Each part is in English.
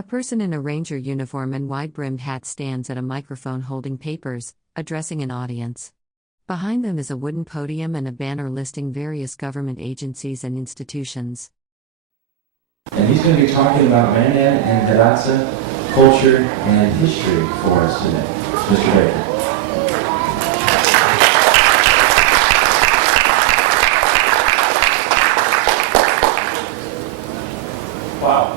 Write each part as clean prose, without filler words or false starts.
A person in a ranger uniform and wide-brimmed hat stands at a microphone holding papers, addressing an audience. Behind them is a wooden podium and a banner listing various government agencies and institutions. And he's going to be talking about Mandan and Hidatsa culture and history for us today. Mr. Baker. Wow.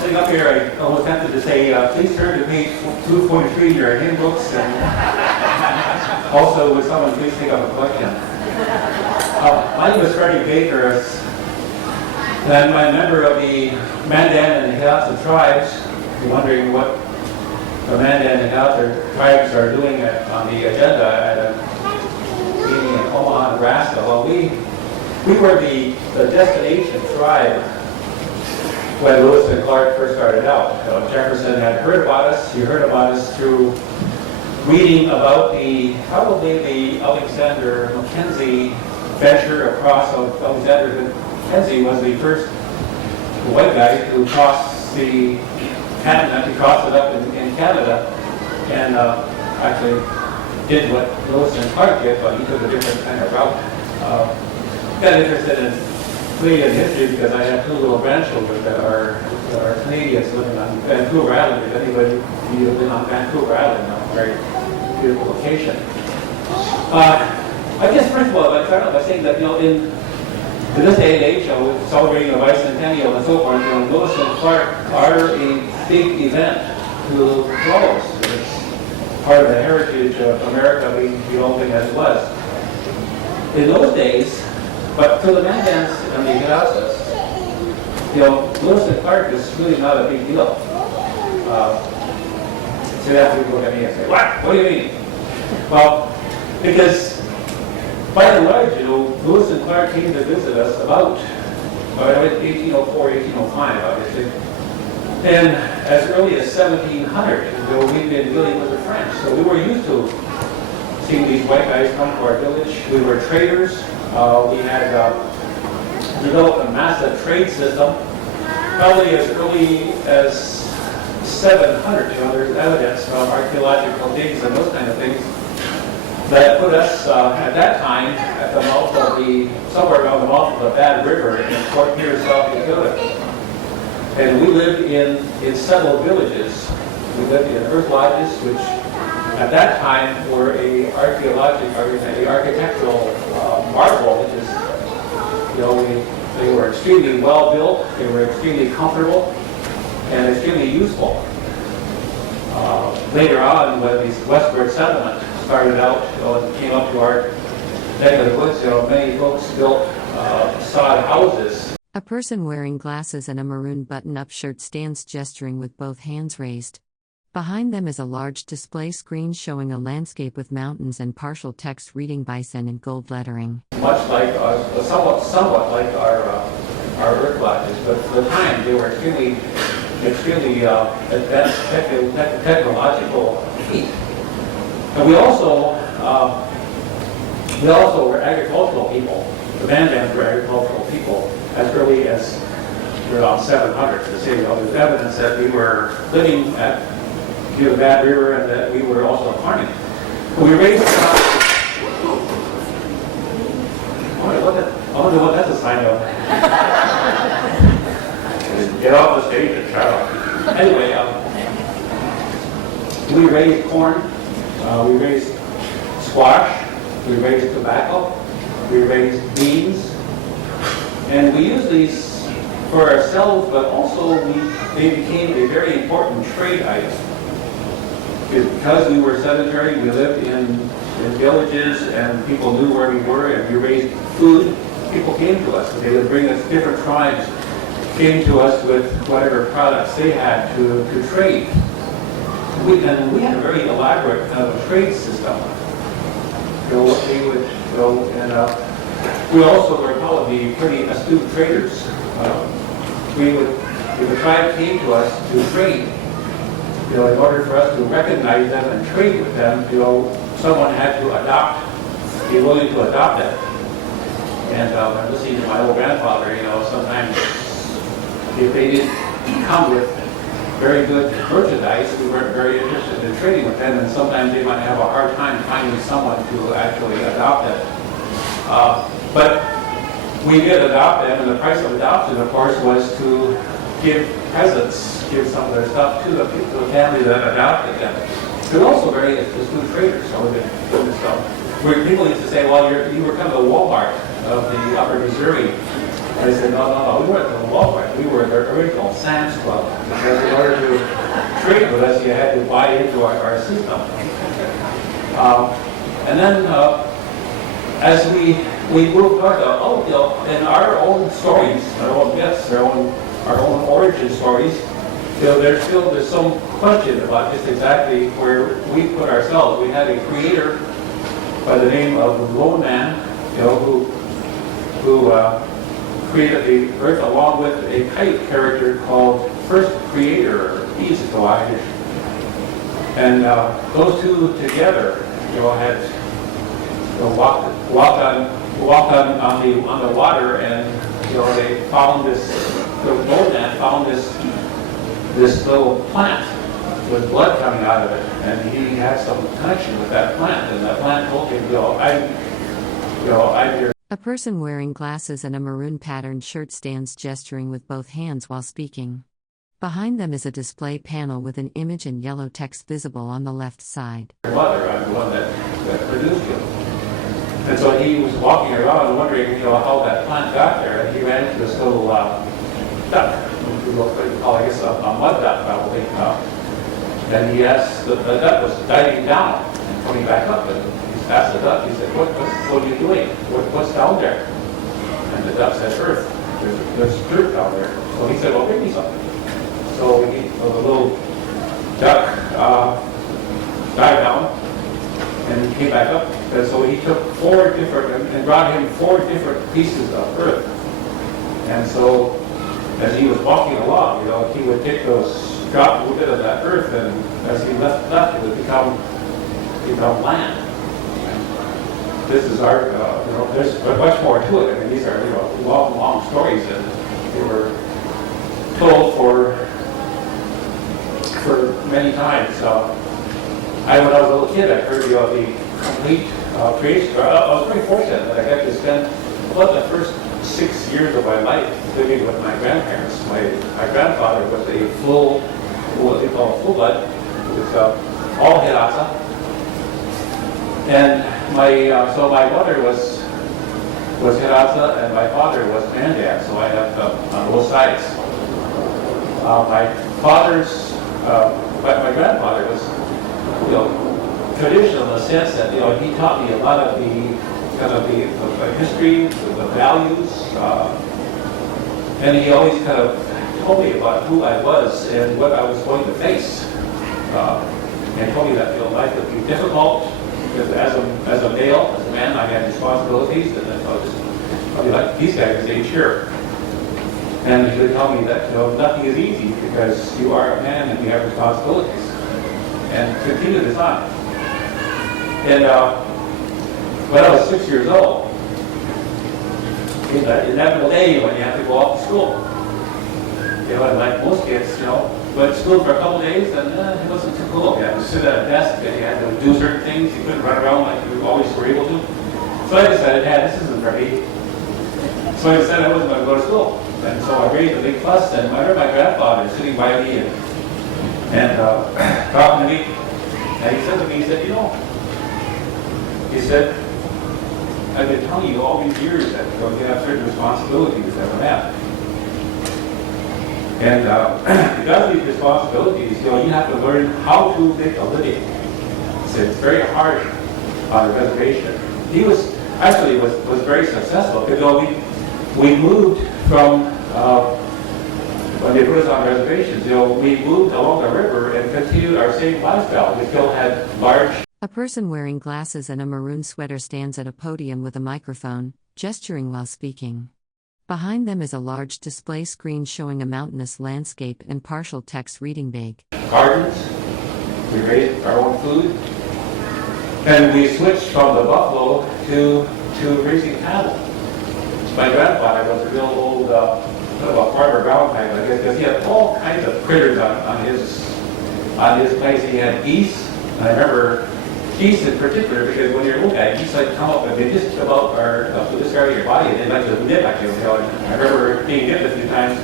Sitting up here, I almost tempted to say, please turn to page 243 in your hymn books, and also, would someone please take up a collection? My name is Fredy Baker, and I'm a member of the Mandan and Hidatsa tribes. You're wondering what the Mandan and Hidatsa tribes are doing on the agenda at a meeting in Omaha, Nebraska. Well, we were the destination tribe when Lewis and Clark first started out. Jefferson had heard about us. He heard about us through reading about probably the Alexander Mackenzie venture across. Alexander Mackenzie was the first white guy to cross the Canada. He crossed it up in Canada and actually did what Lewis and Clark did, but he took a different kind of route. Got interested in Canadian history because I have two little grandchildren that are Canadians living on Vancouver Island. If anybody you live on Vancouver Island, a very beautiful location. I guess first of all, I start off by saying that in this day and age, with celebrating the Bicentennial and so forth, Lewis and Clark are a big event to follow. It's part of the heritage of America being developing as it was. In those days, but to the Mandans and the Hidatsas, Lewis and Clark is really not a big deal. So that people look at me and say, "What? What do you mean?" Well, because by and large, Lewis and Clark came to visit us about 1804, 1805, obviously. And as early as 1700, we've been dealing with the French. So we were used to seeing these white guys come to our village. We were traders. We had developed a massive trade system, probably as early as 700. There's evidence from archaeological digs and those kind of things that put us at that time at the mouth of somewhere around the mouth of the Bad River in Fort Pierce, South Dakota. And we lived in settled villages. We lived in earth lodges, which at that time were a architectural marvel, which is, they were extremely well built, they were extremely comfortable, and extremely useful. Later on, when this westward settlement started out and came up to our neck of the woods, many folks built sod houses. A person wearing glasses and a maroon button-up shirt stands gesturing with both hands raised. Behind them is a large display screen showing a landscape with mountains and partial text reading Bison in gold lettering. Much like, somewhat like our earth lodges, but for the time they were extremely advanced technological feat. And we also were agricultural people. The Mandans were agricultural people as early as around 700. There's evidence that we were living near the Bad River and that we were also farming. We raised I wonder what that's a sign of. Get off the stage and shut up. Anyway, we raised corn, we raised squash, we raised tobacco, we raised beans, and we used these for ourselves, but also they became a very important trade item. Because we were sedentary, we lived in villages, and people knew where we were, and we raised food. People came to us. They would bring us, different tribes came to us with whatever products they had to trade. We had a very elaborate kind of a trade system. They would go and we also were called the pretty astute traders. If a tribe came to us to trade, in order for us to recognize them and trade with them, someone had to be willing to adopt them. And I'm listening to my old grandfather, sometimes if they didn't come with very good merchandise, we weren't very interested in trading with them, and sometimes they might have a hard time finding someone to actually adopt it. But we did adopt them, and the price of adoption, of course, was to give presents, give some of their stuff to the family that adopted them. They're also very astute traders, so they've done this stuff. Where people used to say, well, you were kind of the Walmart of the Upper Missouri. And they said, no, we weren't the Walmart. We were the original Sam's Club. Because in order to trade with us, you had to buy into our system. And then as we moved on, in our own stories, our own myths, our own origin stories, there's some question about just exactly where we put ourselves. We had a creator by the name of the Lone Man, who created the earth along with a kite character called First Creator, or East Irish. And those two together, had walked on the water, and they found this. The Lone Man found this little plant with blood coming out of it, and he had some connection with that plant, and that plant told him, I'm your. A person wearing glasses and a maroon patterned shirt stands gesturing with both hands while speaking. Behind them is a display panel with an image and yellow text visible on the left side. Your mother, I'm the one that produced you. And so he was walking around wondering, how that plant got there, and he ran into this little duck. I guess a mud duck probably. And he asked, the duck was diving down and coming back up, and he asked the duck, he said, what are you doing? What's down there? And the duck said, earth. There's dirt down there. So he said, well, bring me something. So the little duck dived down and came back up. And so he took and brought him 4 different pieces of earth. And so as he was walking along, he would take drop a little bit of that earth, and as he left, it would become land. This is our, there's much more to it. I mean, these are, long stories, and they were told for many times. When I was a little kid, I heard, the complete creation. I was very fortunate that I got to spend about the first 6 years of my life living with my grandparents. My grandfather was a what they call full blood. It was all Hirata. And my mother was Hirata, and my father was Mandan, so I have on both sides. My grandfather was, traditional in the sense that, he taught me a lot of the history, the values, and he always kind of told me about who I was and what I was going to face, and told me that life would be difficult because as a male, as a man, I had responsibilities, and I'll be like these guys, they cheer. And he would tell me that nothing is easy because you are a man and you have responsibilities, and continue this on. And when I was 6 years old, in that inevitable day when you have to go off to school, and like most kids, went to school for a couple days, and it wasn't too cool. You had to sit at a desk, and you had to do certain things. You couldn't run around like you always were able to. So I decided, this isn't for me. So I decided I wasn't going to go to school. And so I raised a big fuss, and I heard my grandfather sitting by me and talking to me. And he said to me, he said, I've been telling you all these years that you have certain responsibilities as a man. And because of these responsibilities, you have to learn how to make a living. So it's very hard on a reservation. He was very successful because we moved from when they put us on reservations, we moved along the river and continued our same lifestyle. We still had large. A person wearing glasses and a maroon sweater stands at a podium with a microphone, gesturing while speaking. Behind them is a large display screen showing a mountainous landscape and partial text reading big. Gardens, we raised our own food, and we switched from the buffalo to raising cattle. My grandfather was a real old a farmer ground type, I guess, because he had all kinds of critters on his place. He had geese. And I remember geese in particular, because when you're a little guy, geese like come up and they just about are up to this area of your body, and they like to nip at you. And I remember being nipped a few times.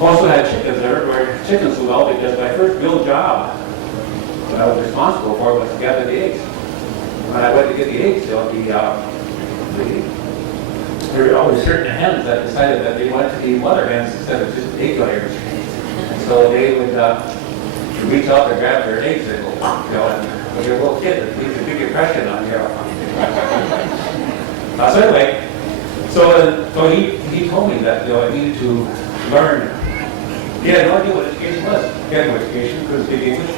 Also had chickens. I remember chickens so well because my first real job that I was responsible for was to gather the eggs. When I went to get the eggs, there were always certain hens that decided that they wanted to be mother hens instead of just egg layers. So they would reach out to grab their eggs and go, and when you're a little kid, it leaves a big impression on you. So anyway, so he told me that I needed to learn. He had no idea what education was. He had no education, couldn't speak English.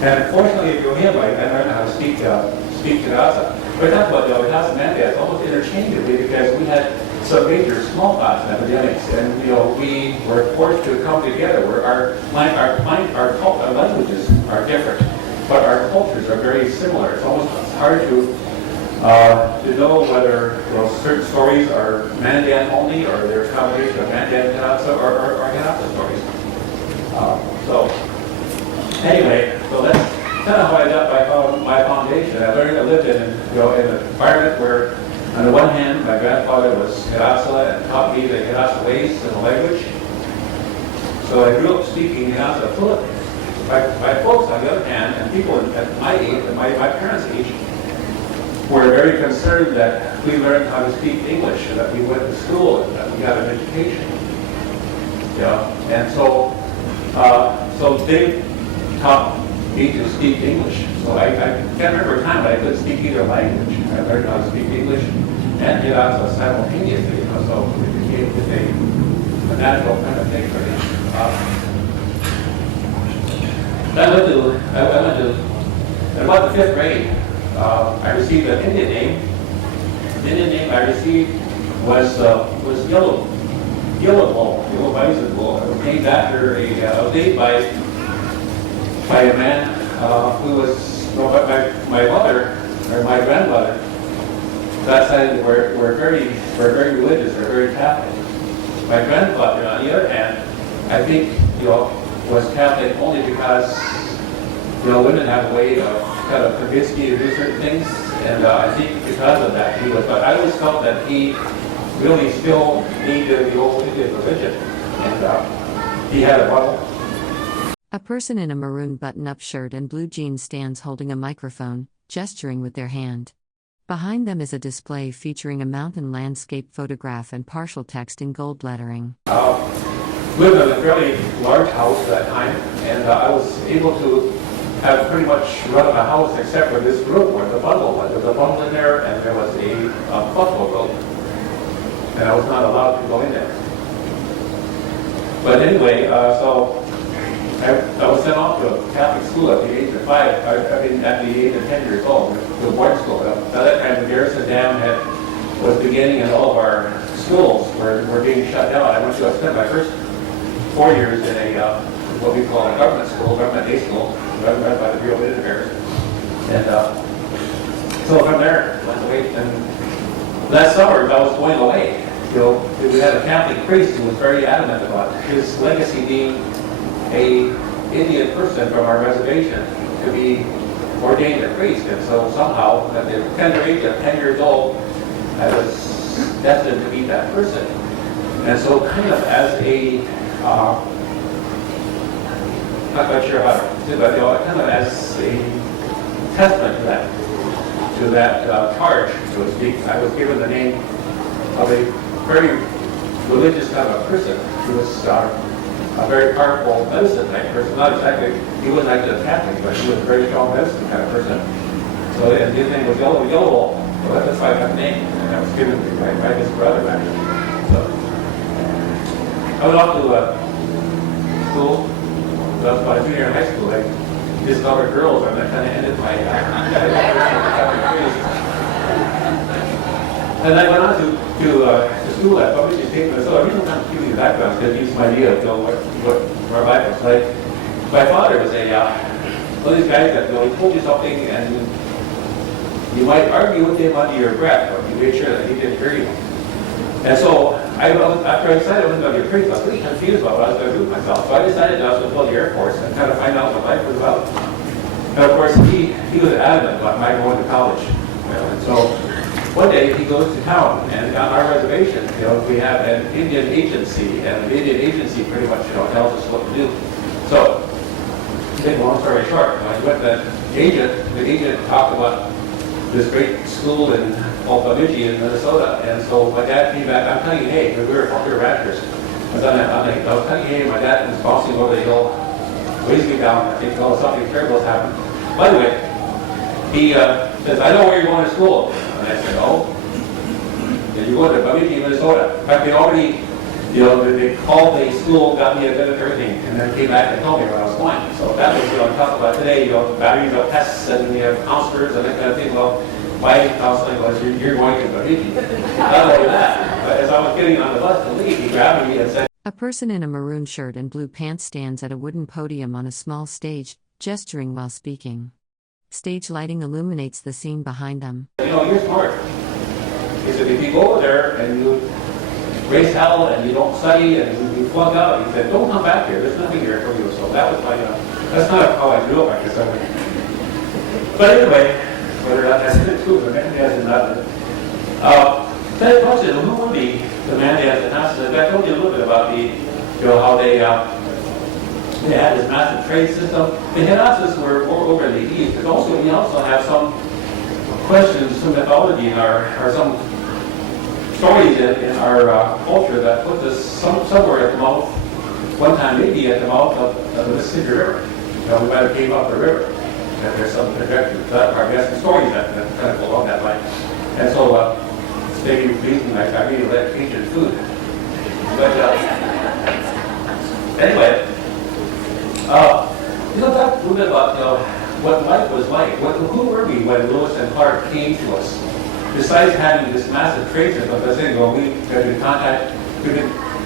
And fortunately for him, I learned how to speak Terasa. We talked about the Terasa Mandan almost interchangeably because we had some major smallpox epidemics, and we were forced to come together. Where our languages are different, but our cultures are very similar. It's almost hard to know whether certain stories are Mandan only, or they're a combination of Mandan, Terasa, or Terasa stories. Anyway, so that's kind of how I got my foundation. I lived in an environment where, on the one hand, my grandfather was Terasa and taught me the Terasa ways and the language. So I grew up speaking Terasa fluently. My folks, on the other hand, and people at my age, at my parents' age, were very concerned that we learned how to speak English, and that we went to school, and that we got an education. And so they taught me to speak English. So I can't remember a time when I couldn't speak either language. I learned how to speak English and Terasa simultaneously, so it became a natural kind of thing for me. I went to, in about the 5th grade, I received an Indian name. The Indian name I received was Yellow Bison Bull. It was named after a date by a man who was, my mother, or my grandmother, that side were very religious, or very Catholic. My grandfather, on the other hand, I think, was Catholic only because, women have a way of kind of convincing you to do certain things, and I think because of that he was, but I always felt that he really still needed the old Indian religion, and he had a model. A person in a maroon button-up shirt and blue jeans stands holding a microphone, gesturing with their hand. Behind them is a display featuring a mountain landscape photograph and partial text in gold lettering. Lived in a fairly large house at that time, and I was able to have pretty much run the house except for this room where the bundle was. There was a bundle in there, and there was a buffalo robe, and I was not allowed to go in there. But anyway, so I was sent off to a Catholic school at the age of 5. At the age of 10 years old, to a boarding school. At that time, the Garrison Dam was beginning, and all of our schools were being shut down. I spent my first 4 years in a what we call a government school, government day school, run by the Bureau of Indian Affairs. And so from there, went away. And last summer, I was going away. We had a Catholic priest who was very adamant about his legacy being a Indian person from our reservation to be ordained a priest. And so somehow, at the tender age of 10 years old, I was destined to be that person. And so kind of as a, not quite sure how to do that, kind of as a testament to that charge, so to speak, I was given the name of a very religious kind of a person who was a very powerful medicine type person. Not exactly, he wasn't actually a Catholic, but he was a very strong medicine kind of person. So, and his name was Yellow Bull. So that's why I got the name. And that was given to me by his brother, actually. So, I went off to school. When I was about a junior in high school, I discovered girls, and that kind of ended my and I went on to school at public statement. So I really want to give you the background because it gives you an idea of what our life was like. My father was one of these guys that he told you something and you might argue with him under your breath, but you made sure that he didn't hear you. And so after I decided I wasn't going to be a priest, I was pretty confused about what I was going to do with myself. So I decided I was going to go to the Air Force and kind of find out what life was about. And of course, he was adamant about my going to college. And so one day he goes to town, and on our reservation, we have an Indian agency, and the Indian agency pretty much, tells us what to do. So, to make a long story short, I went to the agent talked about this great school in Bemidji in Minnesota, and so my dad came back. I'm telling you, hey, we were ranchers. I was telling you, hey, my dad was bouncing over the hill, weighs me down. I think, something terrible has happened. By the way, he says, I know where you're going to school. And I said, oh, and you go to Bemidji, Minnesota. In fact, they already, they called the school, got me a bit of everything, and then came back and told me where I was going. So that was, talk about today, batteries of pests, and we have counselors and that kind of thing. Well, my counseling was, you're going to Bemidji. Not only that, but as I was getting on the bus to leave, he grabbed me and said, A person in a maroon shirt and blue pants stands at a wooden podium on a small stage, gesturing while speaking. Stage lighting illuminates the scene behind them. You're smart. He said, if you go over there and you raise hell and you don't study and you flunk out, he said, don't come back here. There's nothing here for you. So that was my, that's not how I grew up, I guess. But anyway, whether that has to do with Mandans or not. That question, who would be the Mandans and Hassans? I told you a little bit about how they had this massive trade system. The Hassans were more over in the east, but also we also have some questions, some mythology or some stories in our culture that put us somewhere at the mouth, one time maybe at the mouth of the Mississippi River. We might have came up the river. And there's some trajectory to that part. We have some stories that kind of go along that line. And so, maybe reason I really like Cajun food. But anyway, talk a little bit about what life was like. Who were we when Lewis and Clark came to us? Besides having this massive trade system, as I said, we got in contact.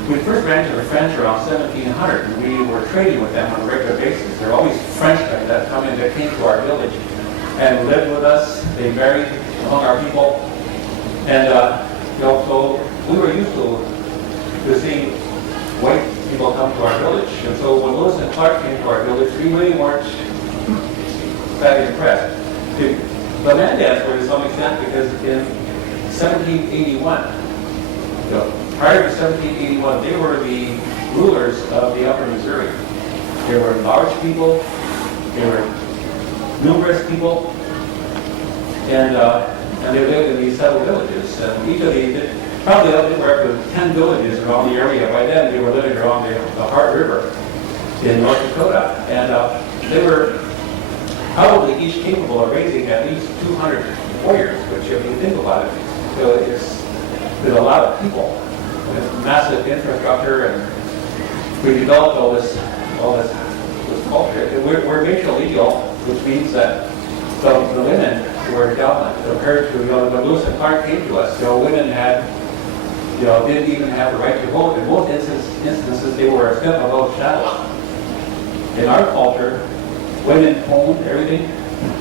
We first ran to the French around 1700, and we were trading with them on a regular basis. There were always Frenchmen that came to our village and lived with us. They married among our people, and so we were used to seeing white people come to our village. And so when Lewis and Clark came to our village, we really weren't that impressed. The Mandans were to some extent because in 1781, prior to 1781, they were the rulers of the upper Missouri. They were large people, they were numerous people, and they lived in these settled villages. And each of these, probably up to 10 villages around the area. By then, they were living around the Heart River in North Dakota, and they were probably each capable of raising at least 200 warriors, which, if you think about it, there's a lot of people. This massive infrastructure, and we developed all this culture. We're matrilineal, which means that the women were dominant compared to when Lewis and Clark came to us. Women had, didn't even have the right to vote. In most instances, they were a step above shadow. In our culture, women owned everything.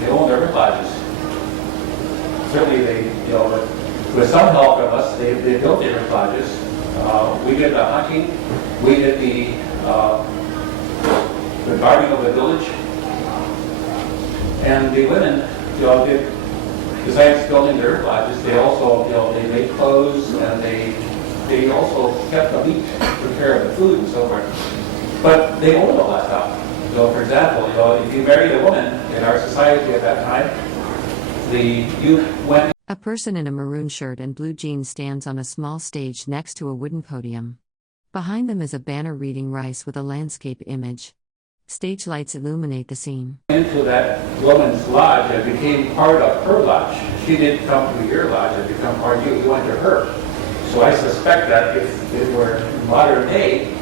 They owned their lodges. Certainly, with some help from us, they built their lodges. We did the hunting, we did the guarding of the village, and the women, did, besides building their lodges, they also, they made clothes, and they also kept the meat, took care of the food and so forth. But they owned all that stuff. For example, if you married a woman in our society at that time, you went. A person in a maroon shirt and blue jeans stands on a small stage next to a wooden podium. Behind them is a banner reading rice with a landscape image. Stage lights illuminate the scene. Into that woman's lodge and became part of her lodge. She didn't come to your lodge and become part of you. You went to her. So I suspect that if it were modern day,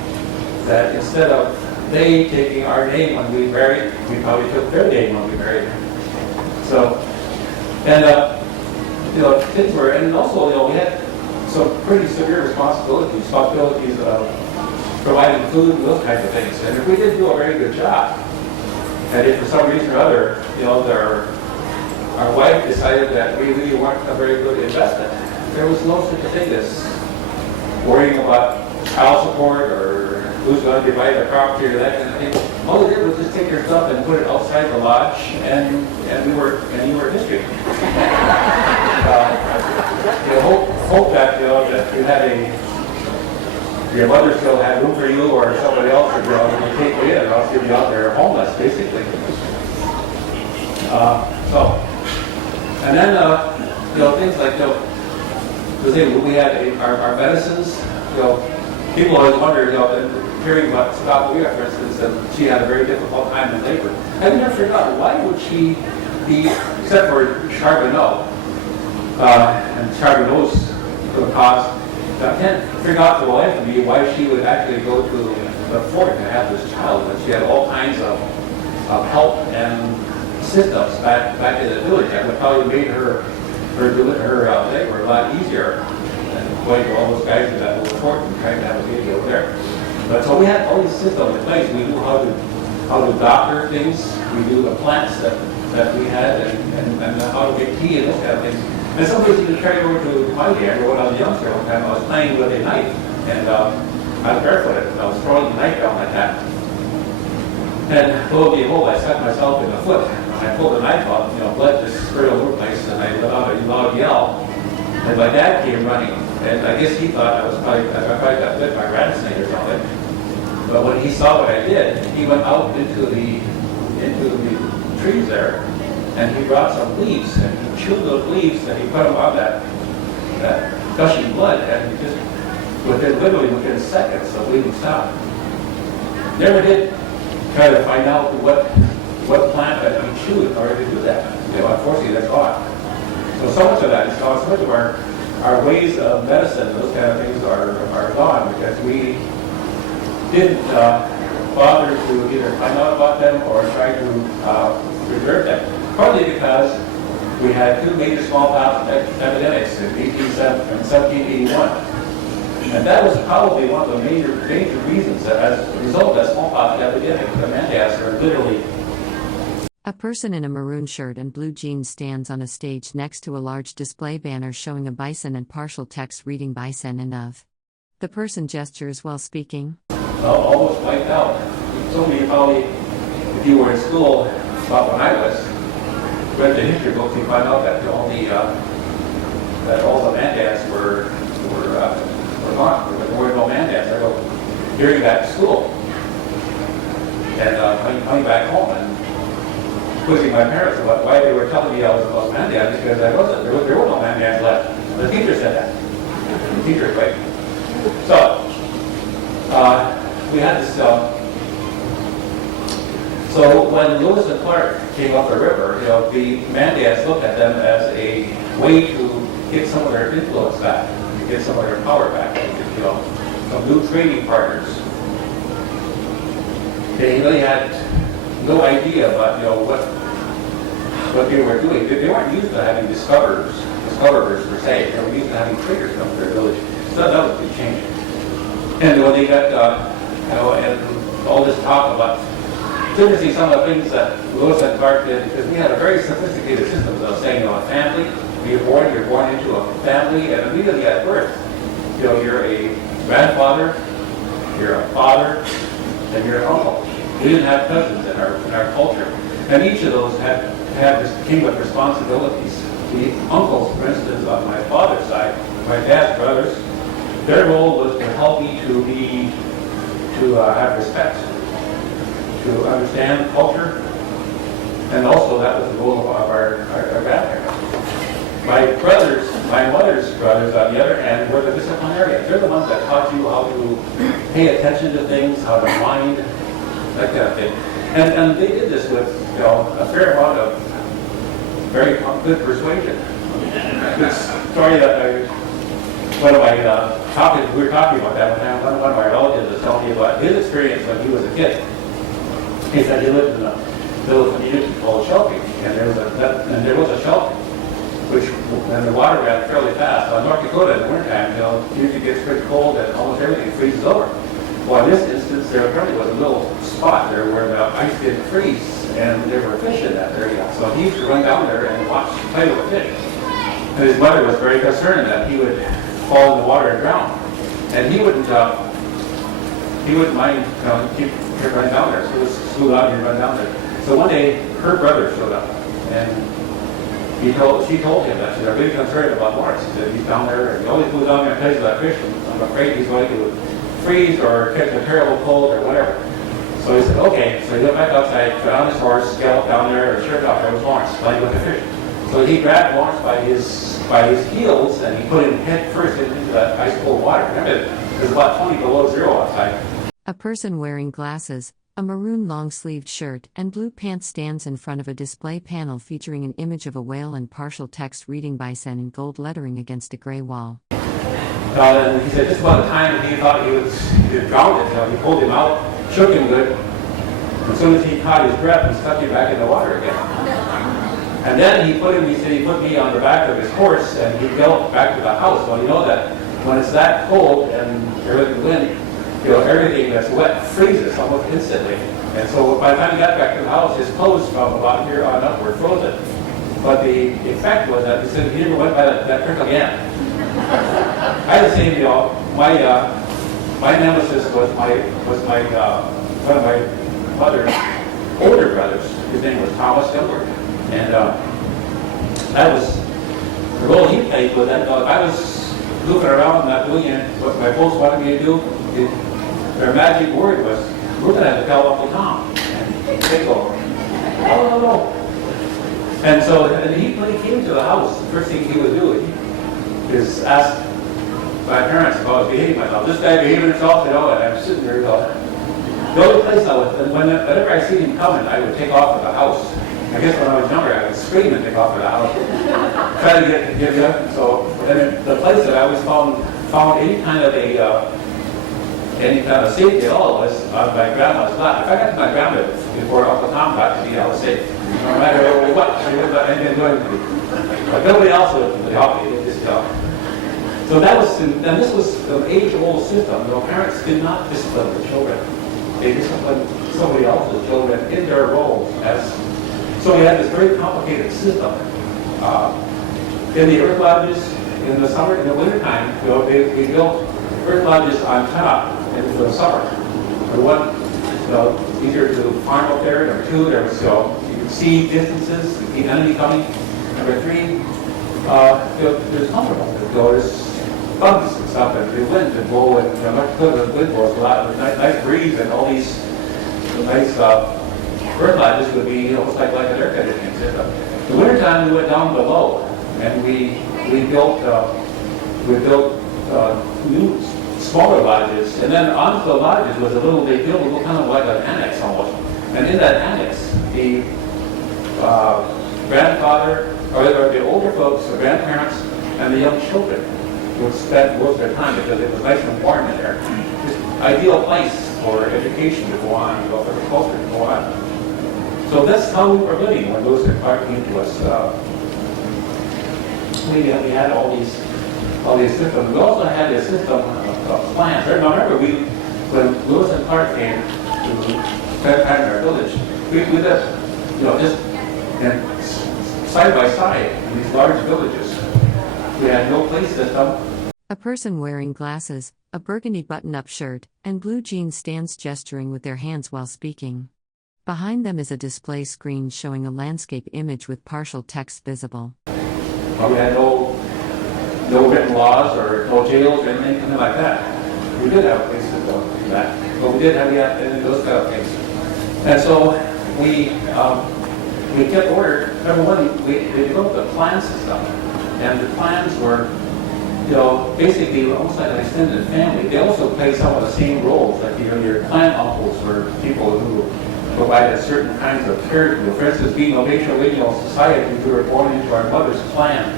that instead of they taking our name when we married, we probably took their name when we married. So, and things were, and also, we had some pretty severe responsibilities of providing food and those kinds of things. And if we didn't do a very good job, and if for some reason or other, our wife decided that we really weren't a very good investment, there was no such a thing as worrying about child support or who's going to divide the property or that kind of thing. All they did was just take their stuff and put it outside the lodge, and you were history. Hope that that you had your mother still had room for you, or somebody else would take you in, or else you'd be out there homeless, basically. And then things like we had our medicines. People always wonder, hearing about Scott, for instance, that she had a very difficult time in labor. I've never forgotten, why would she be, except for Charbonneau, and Charbonneau's cause, I can't figure out for the life of me why she would actually go to the fort to have this child. But she had all kinds of help and systems back in the village that would probably made her labor a lot easier than going to all those guys in that little fort and trying to have a baby over there. But so we had all these systems in place. We knew how to doctor things. We knew the plants that we had and how to make tea and those kind of things. And some ways you could carry over to my day. I remember when I was a youngster one time, I was playing with a knife, and I was barefooted, and I was throwing the knife down like that. And lo and behold, I stuck myself in the foot. When I pulled the knife out, blood just spurted all over the place, and I let out a loud yell. And my dad came running, and I guess he thought I probably got bit by a rattlesnake or something. But when he saw what I did, he went out into the trees there, and he brought some leaves, and he chewed those leaves, and he put them on that gushing blood, and just within seconds, the bleeding stopped. Never did try to find out what plant that he chewed in order to do that. Unfortunately, that's gone. So much of that is gone. So much of our ways of medicine, those kind of things are gone because we didn't bother to either find out about them or try to preserve them. Partly because we had two major smallpox epidemics in 1781. And that was probably one of the major reasons that as a result of that smallpox epidemic, the Mandans are literally... A person in a maroon shirt and blue jeans stands on a stage next to a large display banner showing a bison and partial text reading bison and of. The person gestures while speaking. Almost wiped out. So many probably, if you were in school, about when I was, read the history books, you find out that all the Mandans were gone. There were no Mandans. I go hearing that at school and coming back home and quizzing my parents about why they were telling me I was about Mandan, because I wasn't. There were no Mandans left. The teacher said that. The teacher explained. So we had this. So when Lewis and Clark came up the river, the Mandans looked at them as a way to get some of their influence back, to get some of their power back, some new trading partners. They really had no idea about what they were doing. They weren't used to having discoverers per se. They were used to having traders come to their village. So that was a big change. And when they got and all this talk about see some of the things that Lewis and Clark did, because we had a very sophisticated system of saying, a family, you're born into a family, and immediately at birth, you're a grandfather, you're a father, and you're an uncle. We didn't have cousins in our culture, and each of those came with responsibilities. The uncles, for instance, on my father's side, my dad's brothers, their role was to help me to have respect, to understand culture, and also that was the role of our grandparents. My mother's brothers, on the other hand, were the disciplinarians. They're the ones that taught you how to pay attention to things, how to mind, that kind of thing. And they did this with a fair amount of very good persuasion. This story that we were talking about that one of my relatives was telling me about his experience when he was a kid. He said he lived in a little community called Shelby, and there was a shelter, and the water ran fairly fast. On North Dakota in the wintertime, usually gets pretty cold and almost everything freezes over. Well, in this instance, there apparently was a little spot there where the ice didn't freeze, and there were fish in that area. So he used to run down there and play with the fish. And his mother was very concerned that he would fall in the water and drown. And he wouldn't mind, keep her running down there. So it was school out and run down there. So one day, her brother showed up, and she told him that she's really concerned about Lawrence. He said he's down there, and he always goes down there and plays with that fish. And I'm afraid he's going to freeze or catch a terrible cold or whatever. So he said, okay. So he went back outside, got on his horse, galloped down there, and sure enough, there was Lawrence playing with the fish. So he grabbed Lawrence by his heels, and he put him head first into that ice cold water. Remember, it was about 20 below zero outside. A person wearing glasses, a maroon long-sleeved shirt, and blue pants stands in front of a display panel featuring an image of a whale and partial text reading Bison in gold lettering against a gray wall. And he said just about the time he thought he was drowned, he pulled him out, shook him good. As soon as he caught his breath, he stuck him back in the water again. And then he said he put me on the back of his horse, and he galloped back to the house. Well, you know that when it's that cold and there's the wind, everything that's wet freezes almost instantly. And so by the time he got back to the house, his clothes from about here on up were frozen. But the effect was that he said he never went by that trick again. I had the same, my nemesis was one of my mother's older brothers. His name was Thomas Gilbert. And that was, the role he played was that if I was goofing around not doing what my folks wanted me to do, their magic word was, we're going to have to tell Uncle Tom. And they go, no. And so when he came to the house, the first thing he would do is ask my parents about behaving myself. This guy behaving himself, and I'm sitting there, the only place whenever I see him coming, I would take off to the house. I guess when I was younger, I would scream and take off to the house, try to give you up. So then the place that I always found any kind of safety at all was on my grandma's lap. If I got to my grandma before Uncle Tom got to me, I was safe. No matter what, she wouldn't let anything do anything. But nobody else would help me. So that was, and this was an age-old system. Parents did not discipline the children. They disciplined somebody else's children in their roles so we had this very complicated system. In the earth lodges, in the summer, in the wintertime, we built earth lodges on top in the summer. For one, easier to farm up there. Number two, there was you could see distances, the enemy coming. Number three, there's comfortable. There's bugs and stuff, and the wind would blow, and much cooler the wind blows a lot. There's nice breeze, and all these nice earth lodges would be almost like an air conditioning system. In the wintertime, we went down below, and we built new smaller lodges, and then onto the lodges was they built a little kind of like an annex almost. And in that annex, the grandfather, or the older folks, the grandparents, and the young children would spend most of their time because it was nice and warm in there. Just ideal place for education to go on, for the culture to go on. So that's how we were living when Lewis Clark came to us. We had all these systems. We also had a system of plans. Remember, when Lewis and Clark came to spend time in our village, we lived, just side by side in these large villages. We had no place system. A person wearing glasses, a burgundy button-up shirt, and blue jeans stands gesturing with their hands while speaking. Behind them is a display screen showing a landscape image with partial text visible. We had no written laws or no jails or anything like that. We did have places to do that, but we did have those kind of things. And so we kept order. Number one, we developed a plan system, and the plans were, basically almost like an extended family. They also played some of the same roles, like your clan uncles were people who provided certain kinds of care to you. For instance, being a matrilineal society, we were born into our mother's clan.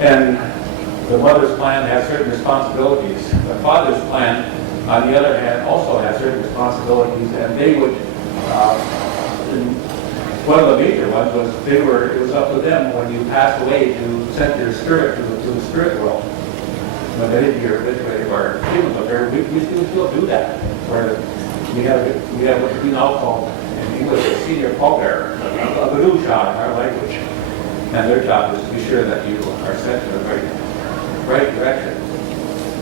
And the mother's clan has certain responsibilities. The father's clan, on the other hand, also has certain responsibilities, and they would, one of the major ones was it was up to them when you passed away to send your spirit to the spirit world. When they did your obituary or funeral up there, we still do that. Where we have what we now call in English a senior pallbearer, a guru shot in our language. And their job is to be sure that you are sent in the right direction.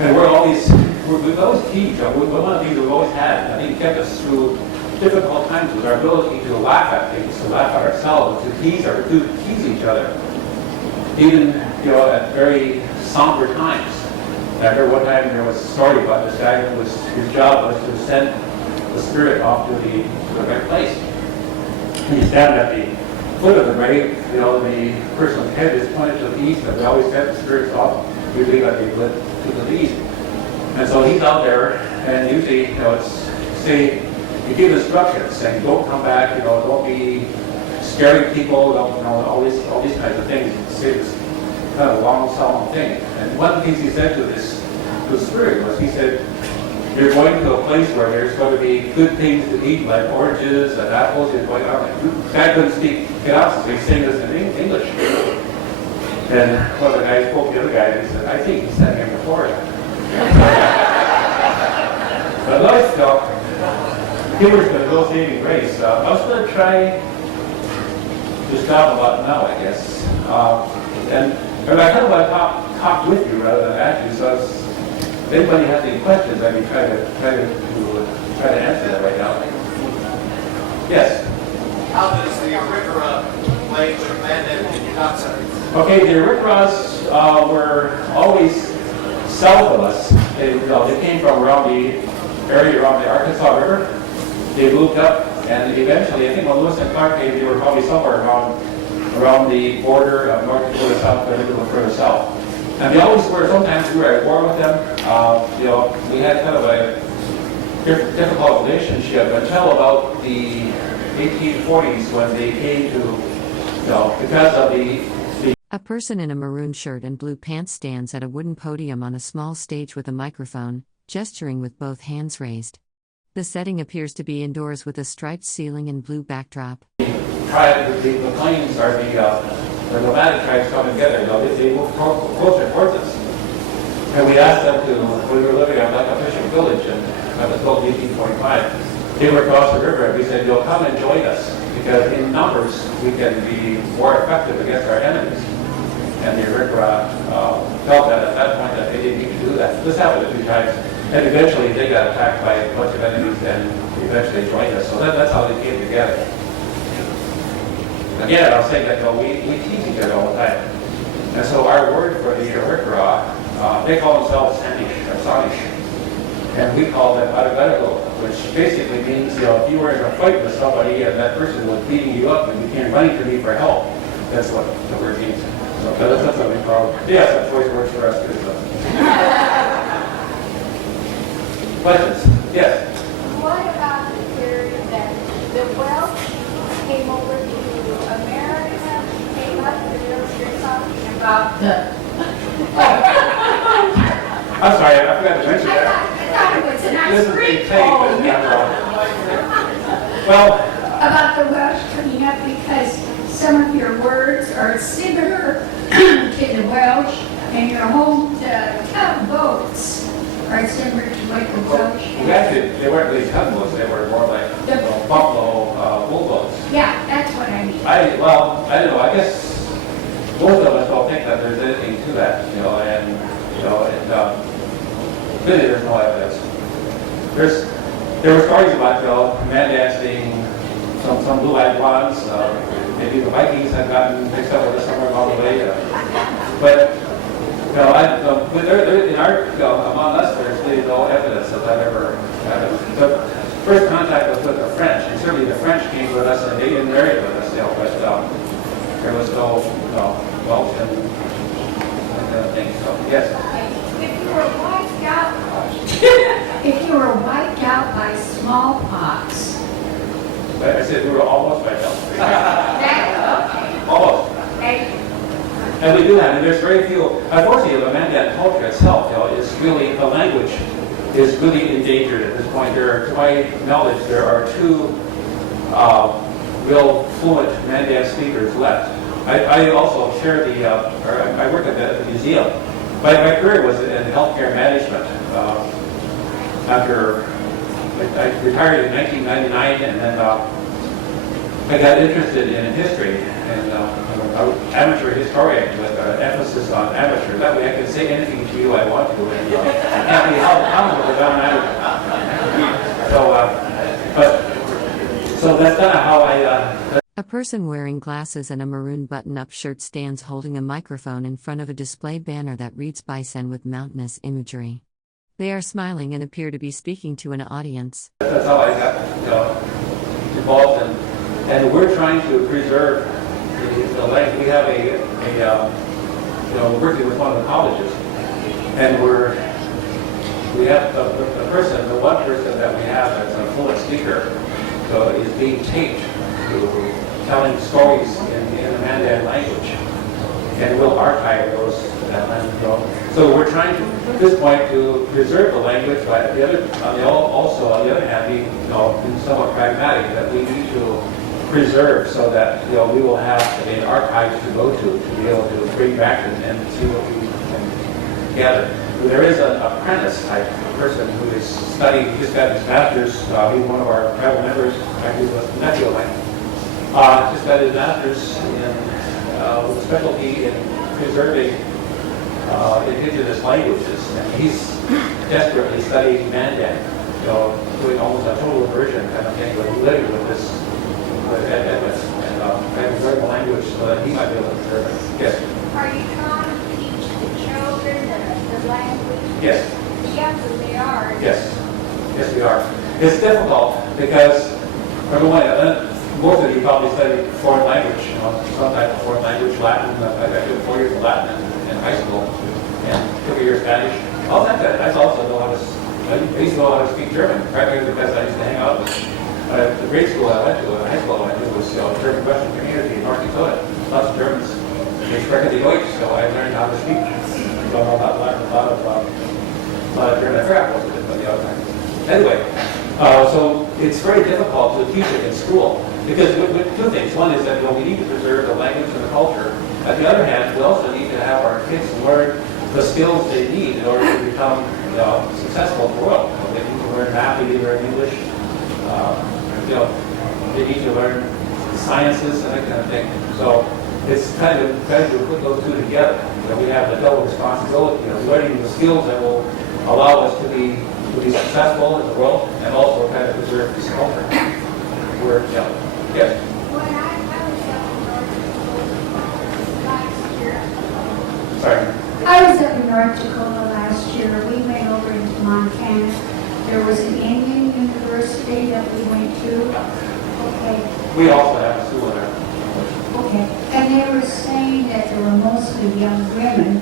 And where all these we've always teased. One of the things we've always had, I think, kept us through difficult times was our ability to laugh at things, to laugh at ourselves, to tease each other, even at very somber times. And I remember one time there was a story about this guy who his job was to send the spirit off to the right place. And you stand at the foot of the grave, the person's head is pointed to the east, and we always send the spirits off, usually at to the east. And so he's out there, and usually, say, you give instructions saying, don't come back, don't be scaring people, all these kinds of things. Say this kind of long, solemn thing. And one of the things he said to the spirit was, he said, you're going to a place where there's going to be good things to eat, like oranges and apples. You're going out. The guy couldn't speak Canadian, so he's saying this in English. And one of the guys spoke to the other guy, and he said, I think he's sending him to Florida. But life, humor's been a real saving grace. I was going to try to stop about now, I guess. And I kind of want to talk with you rather than at you. So if anybody has any questions, I can try to answer that right now. Yes. How does the Arikara play with Mandan and Yunatsa? Okay, the Arikaras were always south of us. They came from around the area around the Arkansas River. They moved up, and eventually, I think when Lewis and Clark came, they were probably somewhere around the border of North Dakota, South Dakota, a little further south. And they always were. Sometimes we were at war with them. We had kind of a difficult relationship until about the 1840s when they came to, because of the. A person in a maroon shirt and blue pants stands at a wooden podium on a small stage with a microphone, gesturing with both hands raised. The setting appears to be indoors with a striped ceiling and blue backdrop. The plains are the nomadic tribes come together. They move closer towards us. And we asked them to, we were living on like a fishing village, and that was built in 1845. They were across the river, and we said, come and join us, because in numbers we can be more effective against our enemies. And the Arikara felt that at that point that they didn't need to do that. This happened a few times. And eventually they got attacked by a bunch of enemies and eventually joined us. So that's how they came together. Again, I'll say that we teach each other all the time. And so our word for the Arikara, they call themselves Sanish or Sanish. And we call them Aragarago, which basically means, if you were in a fight with somebody and that person was beating you up and you came running to me for help, that's what the word means. So that's what we call it. Yeah, that's voice words for us too. So. Questions? Yes? What about the theory that the Welsh came over to America, came up to you're talking about the... I'm sorry, I forgot to mention that. I thought it was an ice This is cream a tape, cone. isn't it? Well, About the Welsh coming up because some of your words are similar to the Welsh and your home tugboats are similar to what the Welsh have. actually, they weren't really tugboats, they were more like buffalo bullboats. Yeah, that's what I mean. I don't know, I guess most of us don't think that there's anything to that, and really there's no evidence. There were stories about, Mandan being some blue-eyed blondes, maybe the Vikings had gotten mixed up with us somewhere along the way. But in our, among us, there's really no evidence that ever happened. The first contact was with the French, and certainly the French came with us and they didn't marry with us, but there was no Welsh and that kind of thing. So, yes. If you were wiped out, if you were wiped out by smallpox, I said we were almost right now. that, Almost. okay. And we do that, and there's very few, unfortunately, the Mandan culture itself, is really, the language is really endangered at this point. To my knowledge, there are two real fluent Mandan speakers left. I also share I work at the museum. My career was in healthcare management. After I retired in 1999, and then I got interested in history, and I'm an amateur historian with an emphasis on amateur. That way I can say anything to you I want to, and I can't be held accountable because I'm an amateur. So that's kind of how I... A person wearing glasses and a maroon button-up shirt stands holding a microphone in front of a display banner that reads Bison with mountainous imagery. They are smiling and appear to be speaking to an audience. That's how I got involved in, and we're trying to preserve the language. We have we're working with one of the colleges, and we have the one person that we have that's a fluent speaker, so is being taped to telling stories in the Mandan language, and we'll archive those. So we're trying to, at this point, to preserve the language, but on the other hand, being somewhat pragmatic, that we need to preserve so that we will have an archive to go to be able to bring back and see what we can gather. There is an apprentice type person who is studying. He just got his master's. He's one of our tribal members. Actually, was a nephew of mine. Just got his master's with a specialty in preserving indigenous languages, and he's desperately studying Mandan, doing almost a total immersion kind of thing, but living with this, and preserving the language so that he might be able to preserve it. Yes? Are you trying to teach the children the language? Yes. Yes, they are. Yes. Yes, we are. It's difficult because, number one, most of you probably studied foreign language, some type of foreign language, Latin. I did 4 years of Latin in high school, and took a year of Spanish. All that, I also know how to, I used to know how to speak German, primarily because I used to hang out with the grade school I went to, high school I went to, was German Western community in North Dakota. Lots of Germans. They sprechen die Deutsch, so I learned how to speak. So a lot of German. I forgot most of it, but the other time. Anyway, so it's very difficult to teach it in school. Because with two things. One is that we need to preserve the language and the culture. On the other hand, we also need to have our kids learn the skills they need in order to become successful in the world. They need to learn math, they need to learn English, they need to learn sciences and that kind of thing. So it's kind of better to put those two together. We have the double responsibility of learning the skills that will allow us to be successful in the world and also kind of preserve this culture. Yes. When I was up in North Dakota last year. Sorry. I was up in North Dakota last year. We went over into Montana. There was an Indian university that we went to. Okay. We also have a school there. Okay. And they were saying that there were mostly young women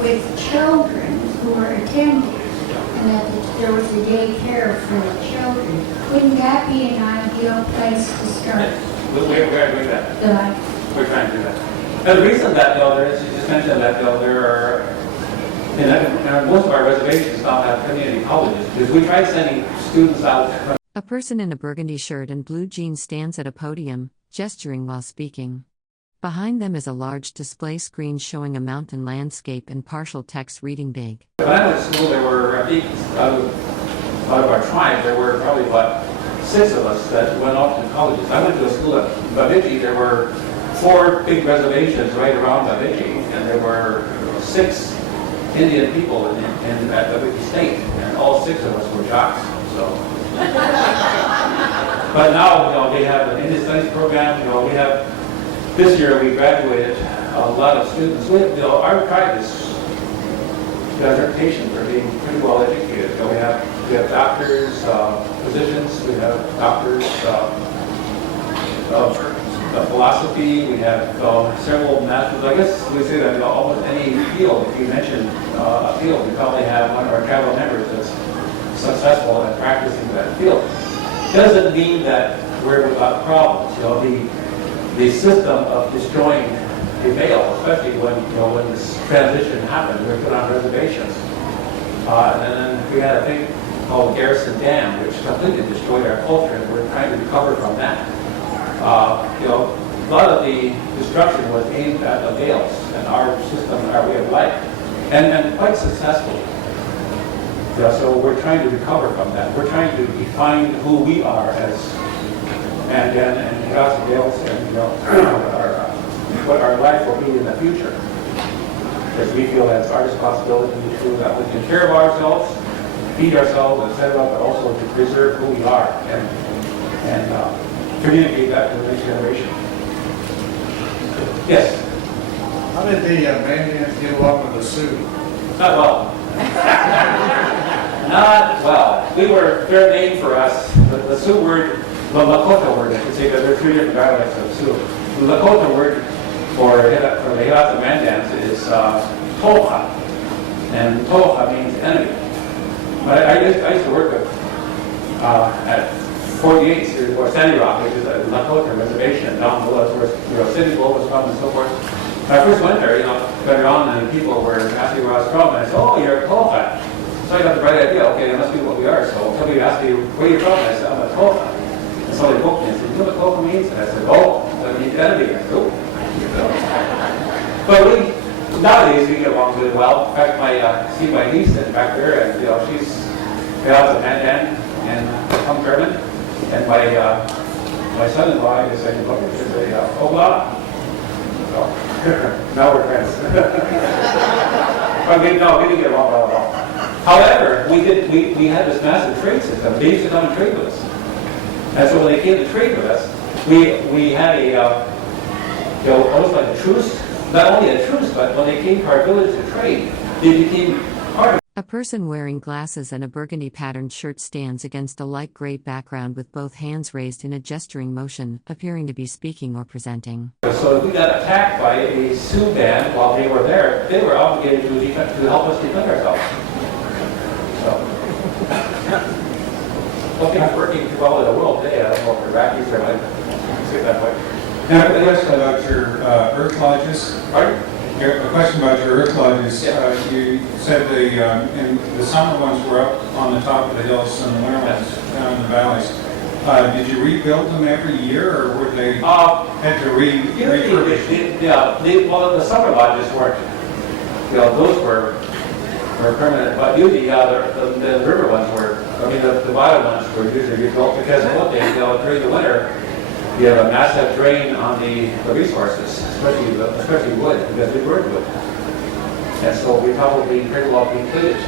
with children who were attending, and that there was a daycare for the children. Wouldn't that be an ideal place to start? We're doing that. The life? We're trying to do that. And the reason that, you just mentioned that, there are, most of our reservations now have community colleges, because we tried sending students out. A person in a burgundy shirt and blue jeans stands at a podium, gesturing while speaking. Behind them is a large display screen showing a mountain landscape and partial text reading big. When I went to school, there were, I think, out of our tribe, there were probably about 6 of us that went off to colleges. I went to a school at Bavitchi. There were 4 big reservations right around Bavitchi, and there were 6 Indian people at Bavitchi State, and all 6 of us were jocks. So, but now they have an Indian Studies program. We have this year we graduated a lot of students. Our tribe has a reputation for being pretty well educated. We have doctors, physicians. We have doctors of philosophy. We have several masters. I guess we say that almost any field. If you mention a field, we probably have one of our tribal members that's successful at practicing that field. Doesn't mean that we're without problems. The system of destroying the veil, especially when this transition happened, we were put on reservations. And then we had a thing called Garrison Dam, which completely destroyed our culture, and we're trying to recover from that. A lot of the destruction was aimed at the veils and our system and our way of life, and quite successfully. So we're trying to recover from that. We're trying to define who we are Mandan and Gossip Hills, and what our life will be in the future. Because we feel that's our responsibility to we can care of ourselves, feed ourselves, etc., but also to preserve who we are and communicate that to the next generation. Yes? How did the Mandans get along with the Sioux? Not well. Not well. We were, their name for us, the Sioux word, the Lakota word, I should say, because there are three different dialects of Sioux. The Lakota word for the Hidatsa Mandans is Toha, and Toha means enemy. But I used to work with at 48th or Sandy Rock, which is a Lakota reservation down below, where City Bull was from and so forth. When I first went there, got around and people were asking where I was from, and I said, "Oh, you're a Toha." So I got the bright idea, okay, that must be what we are. So somebody asked me, "Where are you from?" And I said, "I'm a Toha." And so they booked me and said, "You know what Toha means?" And I said, "Oh, that means enemy." I said, "Oh." But nowadays we get along really well. In fact, see my niece sitting back there, and she's a Mandan and some German, and my son-in-law is a Ola. So now we're friends. But we didn't get along well at all. However, we had this massive trade system. They used to come and trade with us, and so when they came to trade with us, we had almost like a truce. Not only a truce, but when they came to our village to trade, they became part of. A person wearing glasses and a burgundy patterned shirt stands against a light gray background with both hands raised in a gesturing motion, appearing to be speaking or presenting. So if we got attacked by a Sioux band while they were there, they were obligated to help us defend ourselves. So, well, things working too well in the world today. I don't know if Iraqis are like, say it that way. Now, a question about your earth lodges. Pardon? A question about your earth lodges. Yeah. You said the summer ones were up on the top of the hills and the winter ones down in the valleys. Did you rebuild them every year, or were they had to refurbish? Well, the summer lodges weren't. Those were permanent. But usually, the river ones were. I mean, the bottom ones were usually rebuilt because during the winter, you have a massive drain on the resources, especially wood, because we burned wood. And so we probably pretty well depleted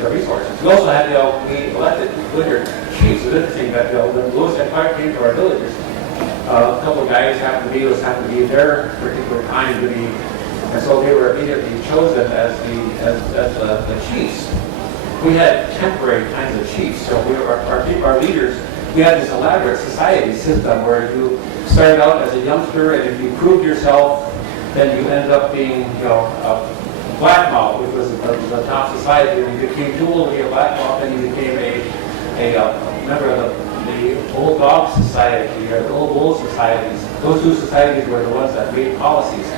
the resources. We also had, we elected winter chiefs. It was interesting that when Lewis Clark came to our villages, a couple of guys happened to be their particular time to be, and so they were immediately chosen as the chiefs. We had temporary kinds of chiefs, so our leaders. We had this elaborate society system where you started out as a youngster, and if you proved yourself, then you ended up being, a black mob, which was the top society. When you became too old to be a black mob, then you became a member of the old dog society or the old bull societies. Those two societies were the ones that made policies,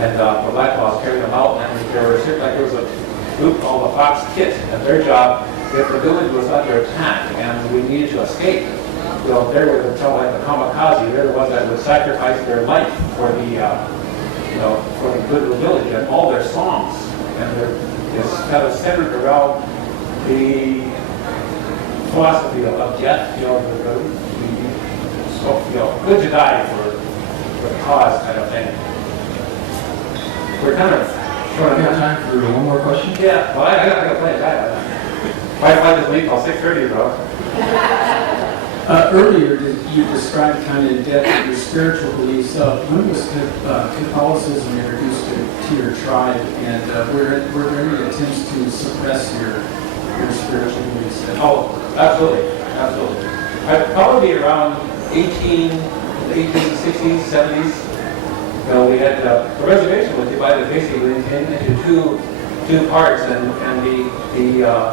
and the black mob carried them out. And there was a group called the Fox Kit, and their job. If the village was under attack and we needed to escape, they were the kamikaze. They're the ones that would sacrifice their life for the good of the village, and all their songs and is kind of centered around the philosophy of death. Good to die for the cause kind of thing. We're kind of. Short on time for one more question. Yeah. Well, I got to play a guy. My flight this week, 6:30, bro. Earlier, you described kind of in depth your spiritual beliefs. When was Catholicism introduced to your tribe, and were there any attempts to suppress your spiritual beliefs? Oh, absolutely. I'd probably be around 1860s, 70s. We had the reservation was divided basically into two parts, and the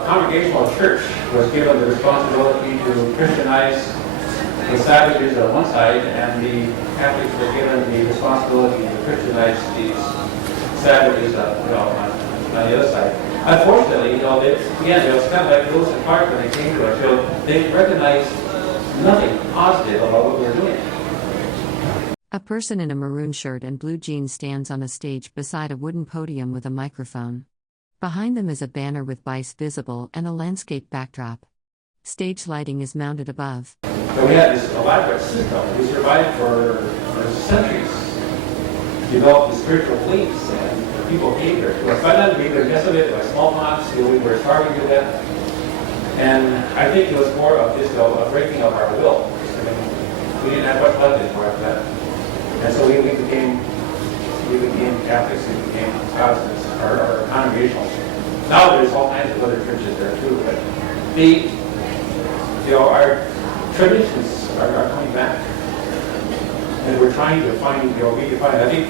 congregational church was given the responsibility to Christianize the savages on one side, and the Catholics were given the responsibility to Christianize these savages on the other side. Unfortunately, it was kind of like Lewis and Clark when they came to us. They recognized nothing positive about what we were doing. A person in a maroon shirt and blue jeans stands on a stage beside a wooden podium with a microphone. Behind them is a banner with Bice visible and a landscape backdrop. Stage lighting is mounted above. So we had this elaborate system. We survived for centuries. Developed the spiritual beliefs, and people came here to us. By then, we were decimated by smallpox. We were starving to death. And I think it was more of just a breaking of our will. I mean, we didn't have much left anymore after that. And so we became Catholics, we became Protestants, or Congregationals. Now there's all kinds of other churches there too, but our traditions are coming back. And we're trying to find, redefine. I think,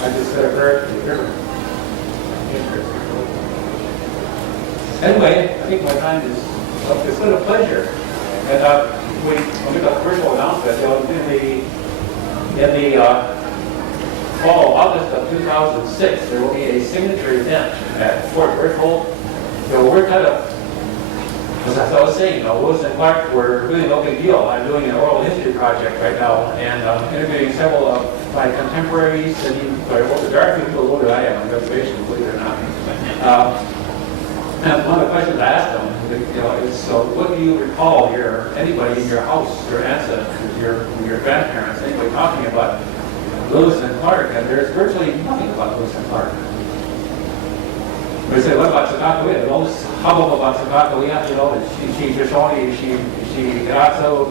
I just said a prayer to the river. Anyway, I think my time is up. It's been a pleasure. And we made a commercial announcement. In the fall, August of 2006, there will be a signature event at Fort Berthold. So we're kind of, as I was saying, Lewis and Clark were really no big deal. I'm doing an oral history project right now, and interviewing several of my contemporaries, and there are a few people older than I am on the reservation, believe it or not. And one of the questions I asked them, is, so what do you recall anybody in your house, your ancestors, your grandparents, anybody talking about Lewis and Clark? And there's virtually nothing about Lewis and Clark. We say, what about Sakakawea? All this hubbub about Sakakawea, she Shoshone, she Grazzo,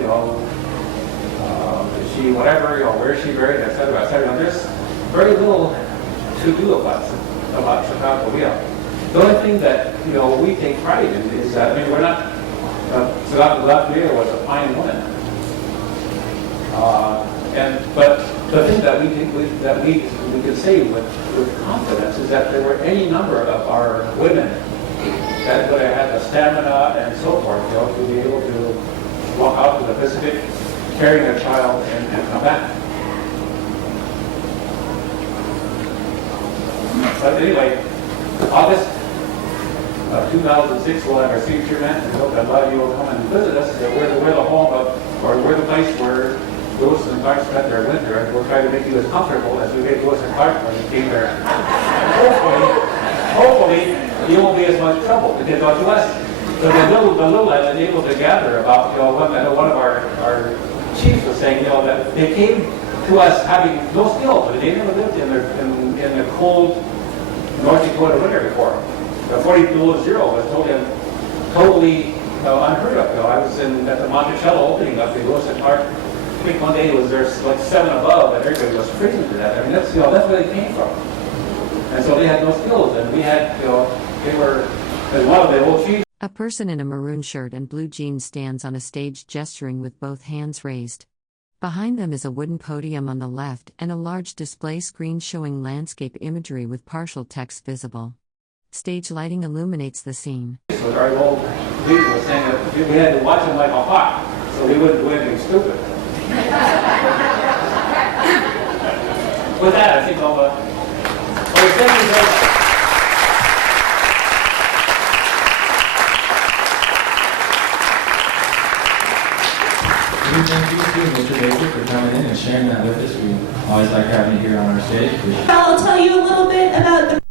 she whatever, where is she buried, et cetera, et cetera. There's very little to do about Sakakawea. The only thing that, we take pride in is that, we're not, Sakakawea was a fine woman. But the thing that we can say with confidence is that there were any number of our women that would have had the stamina and so forth, to be able to walk out to the Pacific, carrying a child and come back. But anyway, August 2006, we'll have our signature event, and hope that a lot of you will come and visit us. We're the home of, or we're the place where Lewis and Clark spent their winter, and we'll try to make you as comfortable as we made Lewis and Clark when you came there. Hopefully, you won't be as much trouble to get to us. So the little lad is able to gather about, one of our chiefs was saying, that they came to us having no skill, but they never lived in the cold North Dakota winter before. The 40 below zero was totally unheard of. I was at the Monticello opening up the Lewis and Clark. I think one day it was like 7 above, and everybody was freezing to death. That's where they came from. And so they had no skills, and we had, they were, as one of the old chiefs. A person in a maroon shirt and blue jeans stands on a stage gesturing with both hands raised. Behind them is a wooden podium on the left and a large display screen showing landscape imagery with partial text visible. Stage lighting illuminates the scene. So our old leader was saying that we had to watch him like a hawk, so we wouldn't do anything stupid. With that, I think I'll thank you very much. We thank you too, Mr. Baker, for coming in and sharing that with us. We always like having you here on our stage. I'll tell you a little bit about the